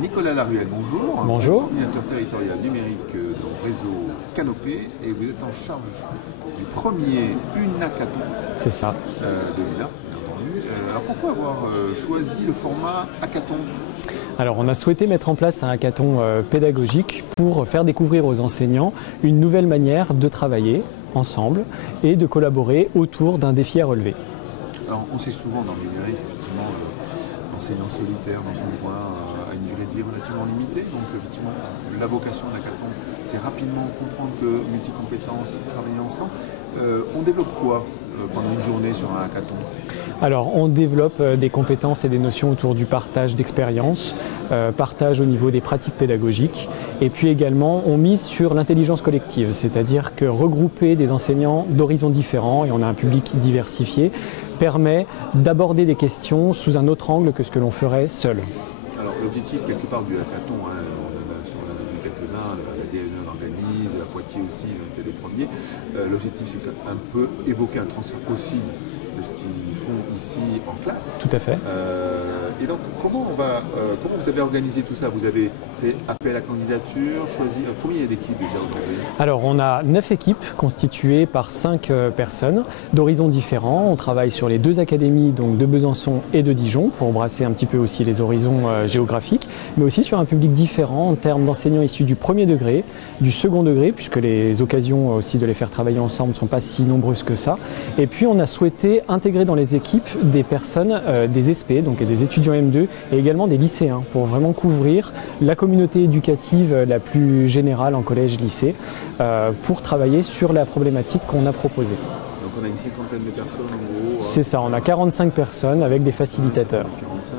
Nicolas Laruelle, bonjour. Bonjour. Coordinateur territorial numérique dans Réseau Canopé et vous êtes en charge du premier Unhackathon C'est ça. De l'UNA, bien entendu. Alors pourquoi avoir choisi le format hackathon? Alors on a souhaité mettre en place un hackathon pédagogique pour faire découvrir aux enseignants une nouvelle manière de travailler ensemble et de collaborer autour d'un défi à relever. Alors on sait souvent dans le numérique, effectivement, l'enseignant solitaire dans son coin a une durée de vie relativement limitée. Donc effectivement, la vocation d'un hackathon, c'est rapidement comprendre que multicompétences, travailler ensemble. On développe quoi pendant une journée sur un hackathon? Alors on développe des compétences et des notions autour du partage d'expériences, partage au niveau des pratiques pédagogiques et puis également on mise sur l'intelligence collective, c'est-à-dire que regrouper des enseignants d'horizons différents et on a un public diversifié permet d'aborder des questions sous un autre angle que ce que l'on ferait seul. Alors l'objectif quelque part du hackathon, on en a vu quelques-uns, la DNE l'organise, la Poitiers aussi, ils ont été les premiers. L'objectif c'est un peu évoquer un transfert possible de ce qu'ils font ici en classe. Tout à fait. Et donc comment vous avez organisé tout ça? Vous avez fait appel à candidature, choisi combien d'équipes déjà aujourd'hui? Alors on a 9 équipes constituées par 5 personnes d'horizons différents. On travaille sur les 2 académies, donc de Besançon et de Dijon, pour brasser un petit peu aussi les horizons géographiques, mais aussi sur un public différent en termes d'enseignants issus du premier degré, du second degré, puisque les occasions aussi de les faire travailler ensemble ne sont pas si nombreuses que ça. Et puis on a souhaité intégrer dans les équipes des personnes, des SP, donc des étudiants M2 et également des lycéens pour vraiment couvrir la communauté éducative la plus générale en collège-lycée pour travailler sur la problématique qu'on a proposée. Donc on a une cinquantaine de personnes en gros. C'est ça, on a 45 personnes avec des facilitateurs. 45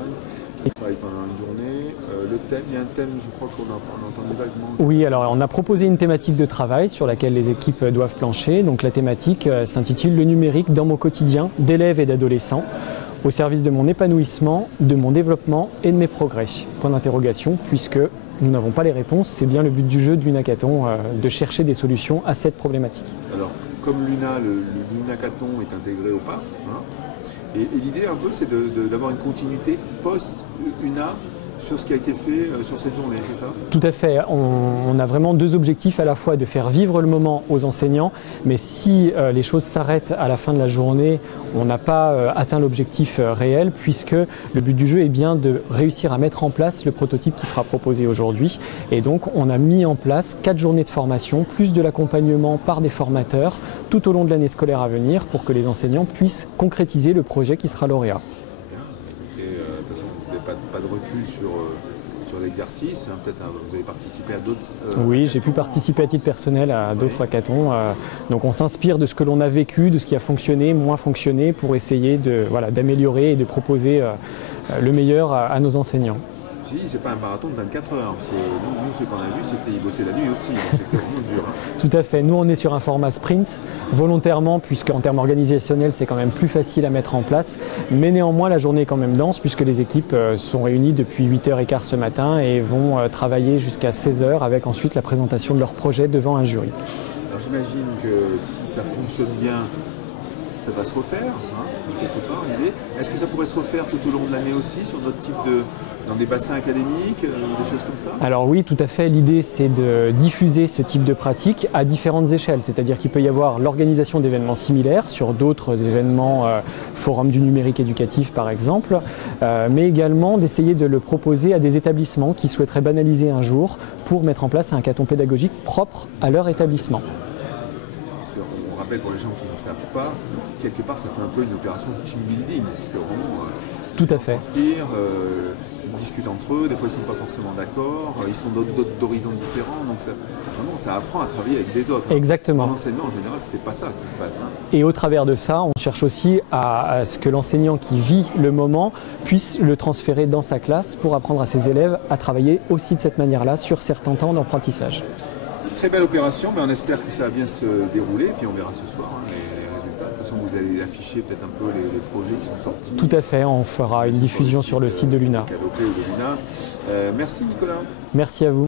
qui travaillent pendant une journée. Le thème, il y a un thème, je crois qu'on a entendu vaguement. Oui, alors on a proposé une thématique de travail sur laquelle les équipes doivent plancher. Donc la thématique s'intitule « Le numérique dans mon quotidien d'élèves et d'adolescents ». Au service de mon épanouissement, de mon développement et de mes progrès. Point d'interrogation, puisque nous n'avons pas les réponses, c'est bien le but du jeu de l'Unhackathon, de chercher des solutions à cette problématique. Alors, comme l'UNA, l'Unhackathon est intégré au PAF, hein, et l'idée un peu c'est d'avoir une continuité post-UNA sur ce qui a été fait sur cette journée, c'est ça? Tout à fait. On a vraiment 2 objectifs, à la fois de faire vivre le moment aux enseignants, mais si les choses s'arrêtent à la fin de la journée, on n'a pas atteint l'objectif réel, puisque le but du jeu est bien de réussir à mettre en place le prototype qui sera proposé aujourd'hui. Et donc on a mis en place 4 journées de formation, plus de l'accompagnement par des formateurs tout au long de l'année scolaire à venir pour que les enseignants puissent concrétiser le projet qui sera lauréat. De toute façon, vous n'avez pas de recul sur l'exercice, hein. Peut-être vous avez participé à d'autres... Oui, j'ai pu participer à titre personnel à d'autres hackathons. Donc on s'inspire de ce que l'on a vécu, de ce qui a fonctionné, moins fonctionné, pour essayer d'améliorer et de proposer le meilleur à nos enseignants. Je dis, c'est pas un marathon de 24 heures, parce que nous ce qu'on a vu, c'était y bosser la nuit aussi, donc c'était vraiment dur. Hein. Tout à fait. Nous, on est sur un format sprint, volontairement, puisqu'en termes organisationnels, c'est quand même plus facile à mettre en place. Mais néanmoins, la journée est quand même dense, puisque les équipes sont réunies depuis 8h15 ce matin et vont travailler jusqu'à 16h, avec ensuite la présentation de leur projet devant un jury. Alors j'imagine que si ça fonctionne bien, ça va se refaire, hein, quelque part, l'idée. Est-ce que ça pourrait se refaire tout au long de l'année aussi, sur d'autres types dans des bassins académiques, des choses comme ça? Alors oui, tout à fait. L'idée, c'est de diffuser ce type de pratique à différentes échelles. C'est-à-dire qu'il peut y avoir l'organisation d'événements similaires sur d'autres événements, forums du numérique éducatif par exemple, mais également d'essayer de le proposer à des établissements qui souhaiteraient banaliser un jour pour mettre en place un hackathon pédagogique propre à leur établissement. On rappelle pour les gens qui ne savent pas, quelque part ça fait un peu une opération de team building, parce que vraiment tout à fait. Ils discutent entre eux, des fois ils ne sont pas forcément d'accord, ils sont d'horizons différents, donc vraiment ça apprend à travailler avec des autres. Exactement. Dans l'enseignement en général, c'est pas ça qui se passe. Hein. Et au travers de ça, on cherche aussi à ce que l'enseignant qui vit le moment puisse le transférer dans sa classe pour apprendre à ses élèves à travailler aussi de cette manière-là sur certains temps d'apprentissage. Très belle opération, mais on espère que ça va bien se dérouler, puis on verra ce soir les résultats. De toute façon, vous allez afficher peut-être un peu les projets qui sont sortis. Tout à fait, on fera une diffusion sur le site de l'UNA. Canopé ou de l'UNA. Merci Nicolas. Merci à vous.